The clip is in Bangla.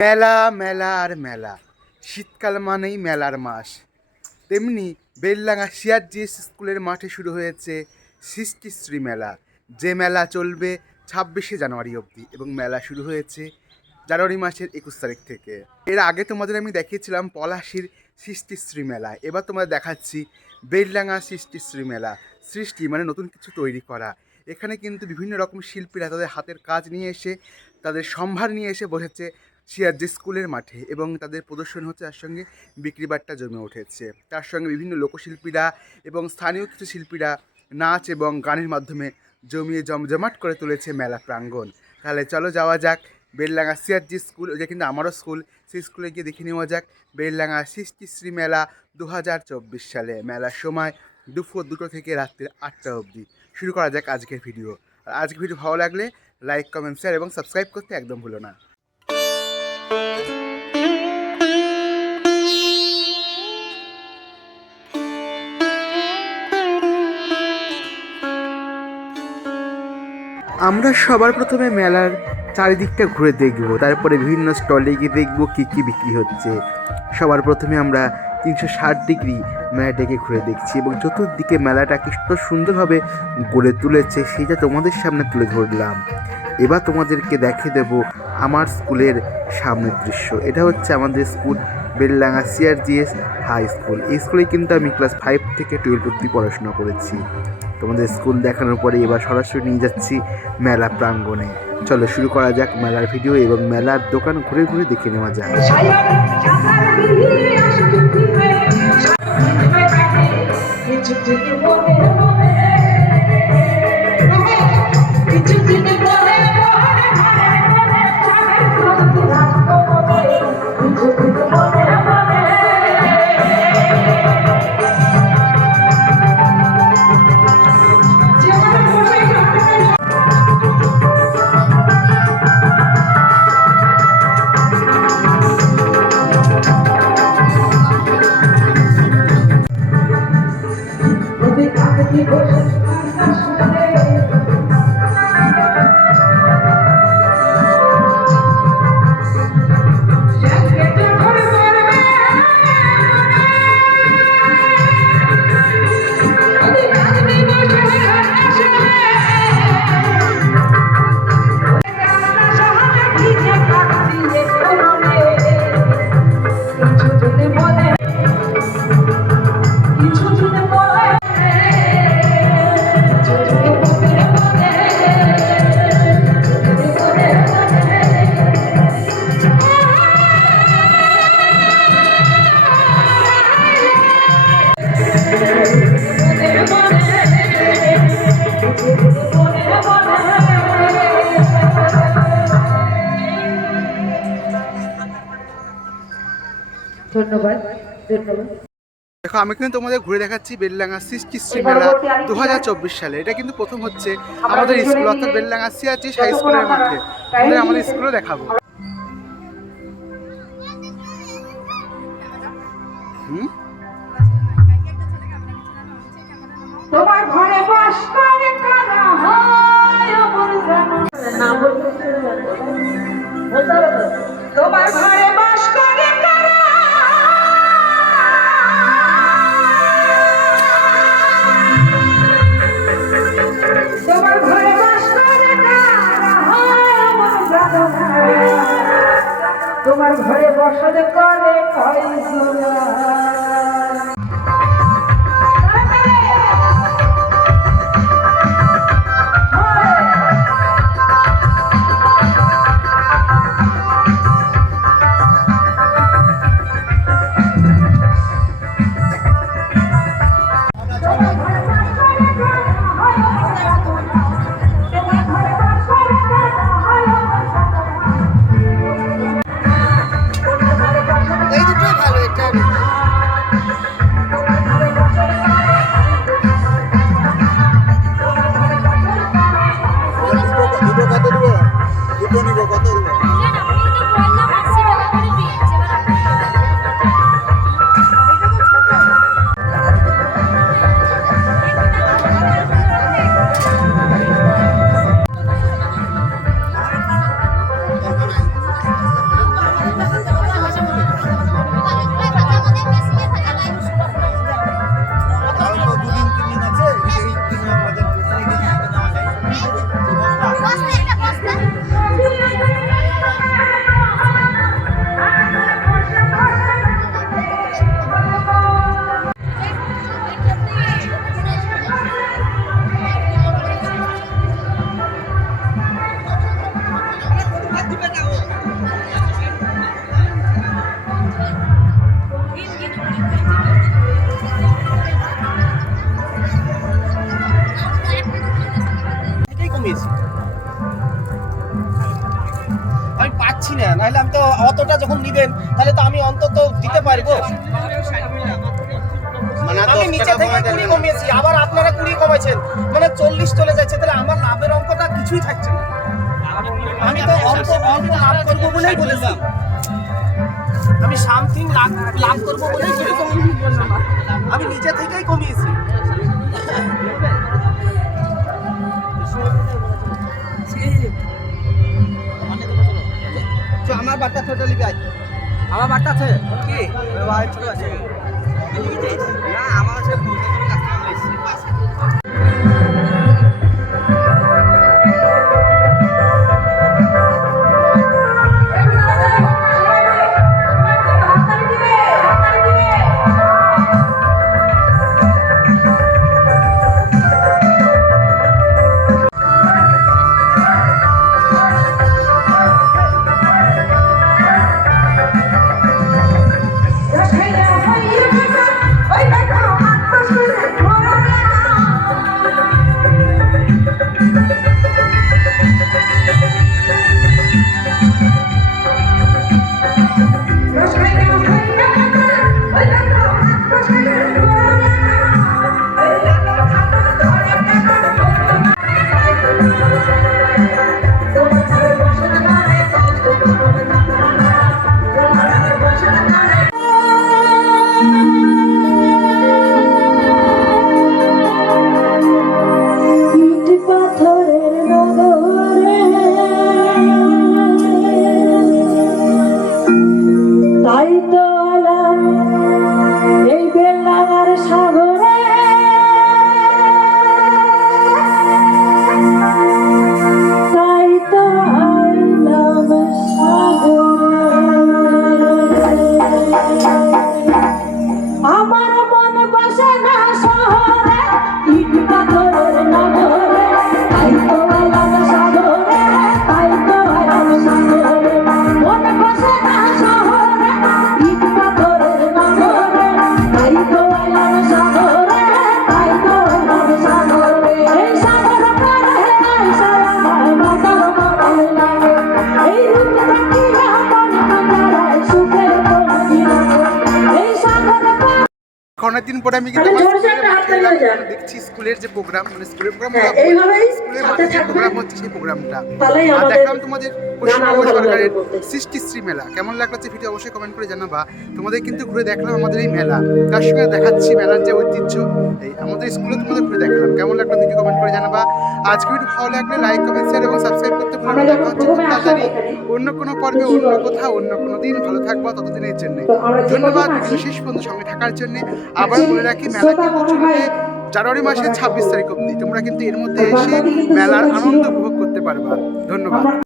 মেলা মেলা আর মেলা। শীতকাল মানেই মেলার মাস। তেমনি বেললাঙ্গা সিআরজিএস স্কুলের মাঠে শুরু হয়েছে সৃষ্টিশ্রী মেলা। যে মেলা চলবে ছাব্বিশে জানুয়ারি অবধি এবং মেলা শুরু হয়েছে জানুয়ারি মাসের একুশ তারিখ থেকে। এর আগে তোমাদের আমি দেখিয়েছিলাম পলাশির সৃষ্টিশ্রী মেলা। এবার তোমাদের দেখাচ্ছি বেললাঙ্গা সৃষ্টিশ্রী মেলা। সৃষ্টি মানে নতুন কিছু তৈরি করা। এখানে কিন্তু বিভিন্ন রকম শিল্পীরা তাদের হাতের কাজ নিয়ে এসে, তাদের সম্ভার নিয়ে এসে বসেছে সিআরজি স্কুলের মাঠে এবং তাদের প্রদর্শন হচ্ছে তার সঙ্গে বিক্রিবাট্টা জমে উঠেছে। তার সঙ্গে বিভিন্ন লোকশিল্পীরা এবং স্থানীয় কিছু শিল্পীরা নাচ এবং গানের মাধ্যমে জমিয়ে জমজমাট করে তুলেছে মেলা প্রাঙ্গণ। তাহলে চলো যাওয়া যাক বেললাঙ্গা সিআরজি স্কুল যে কিন্তু আমারও স্কুল, সেই স্কুলে গিয়ে দেখে নেওয়া যাক বেললাঙ্গা সৃষ্টিশ্রী মেলা দু হাজার চব্বিশ সালে। মেলার সময় দুপুর দুটো থেকে রাত্রির আটটা অবধি। শুরু করা যাক আজকের ভিডিও। আর আজকের ভিডিও ভালো লাগলে লাইক কমেন্ট শেয়ার এবং সাবস্ক্রাইব করতে একদম ভুলো না। আমরা সবার প্রথমে মেলার চারিদিকটা ঘুরে দেখব, তারপরে বিভিন্ন স্টলে গিয়ে দেখব কী কী বিক্রি হচ্ছে। সবার প্রথমে আমরা তিনশো ষাট ডিগ্রি মেলাটাকে ঘুরে দেখছি এবং চতুর্দিকে মেলাটাকে কত সুন্দরভাবে গড়ে তুলেছে, সেটা তোমাদের সামনে তুলে ধরলাম। এবার তোমাদেরকে দেখে দেব আমার স্কুলের সামনের দৃশ্য। এটা হচ্ছে আমাদের school Bellanga CRGS high school. এই স্কুলে কিন্তু আমি ক্লাস ফাইভ থেকে টুয়েলভ অব্দি পড়াশোনা করেছি। তোমাদের স্কুল দেখানোর পরে এবার সরাসরি নিয়ে যাচ্ছি মেলা প্রাঙ্গণে। চলো শুরু করা যাক মেলার ভিডিও এবং মেলার দোকান ঘুরে ঘুরে দেখে নেওয়া যায় ধন্যবাদ ধন্যবাদ। দেখো আমি কিন্তু তোমাদের ঘুরে দেখাচ্ছি বেললাঙ্গা সৃষ্টিশ্রী মেলা দু হাজার চব্বিশ সালে। এটা কিন্তু প্রথম হচ্ছে আমাদের স্কুল অর্থাৎ বেললাঙ্গা সিআরজি হাই স্কুলের মধ্যে তোমাদের আমাদের স্কুলও দেখাবো। হুম? ঘরে বসত করে কয় অতটা যখন নিবেন তাহলে তো আমি অন্তত দিতে পারব। মানে আমি নিচে থেকে কুড়ি কমিয়েছি আবার আপনারা কুড়ি কমাইছেন। মানে চল্লিশ চলে যাচ্ছে তাহলে আমার লাভের অঙ্কটা কিছুই থাকছে না। আমি তো অল্প অল্প লাভ করব বলেই বলেছি। আমি সামথিং লাভ লাভ করব বলেই বলেছি। আমি নিজে থেকেই কমিয়েছি। আমার বার্তা ছোট লিবি আছে আমার বার্তা আছে? কি? ভাই ছোট আছে। না আমার আছে অনেক দিন পরে আমি কিন্তু আমার জোরে স্কুলের জোরে মাঠে এলাম। দেখছি স্কুলের যে প্রোগ্রাম মানে স্কুলের প্রোগ্রাম হ্যাঁ, এইভাবেই স্কুলের মাঠে যে প্রোগ্রাম হচ্ছে সেই প্রোগ্রামটা আর দেখলাম তোমাদের পশ্চিমবঙ্গ সরকারের। সৃষ্টিশ্রী মেলা কেমন লাগল যে ভিডিও? অবশ্যই কমেন্ট করে জানাবা। তোমাদের কিন্তু ঘুরে দেখলাম আমাদের এই মেলা। তার সঙ্গে দেখাচ্ছি মেলার যে ঐতিহ্য এই আমাদের স্কুলে তোমাদের ঘুরে দেখালাম। কেমন লাগল ভিডিও কমেন্ট করে জানাবা। আজকে ভিডিও ভালো লাগলে লাইক কমেন্ট শেয়ার এবং সাবস্ক্রাইব তাড়াতাড়ি অন্য কোনো পর্বে, অন্য কোথাও, অন্য কোনো দিন ভালো থাকব ততদিনের জন্য ধন্যবাদ শেষ পর্যন্ত সঙ্গে থাকার জন্য। আবার বলে রাখি মেলাকে কিন্তু জানুয়ারি মাসের ছাব্বিশ তারিখ অব্দি তোমরা কিন্তু এর মধ্যে এসে মেলার আনন্দ উপভোগ করতে পারবা। ধন্যবাদ।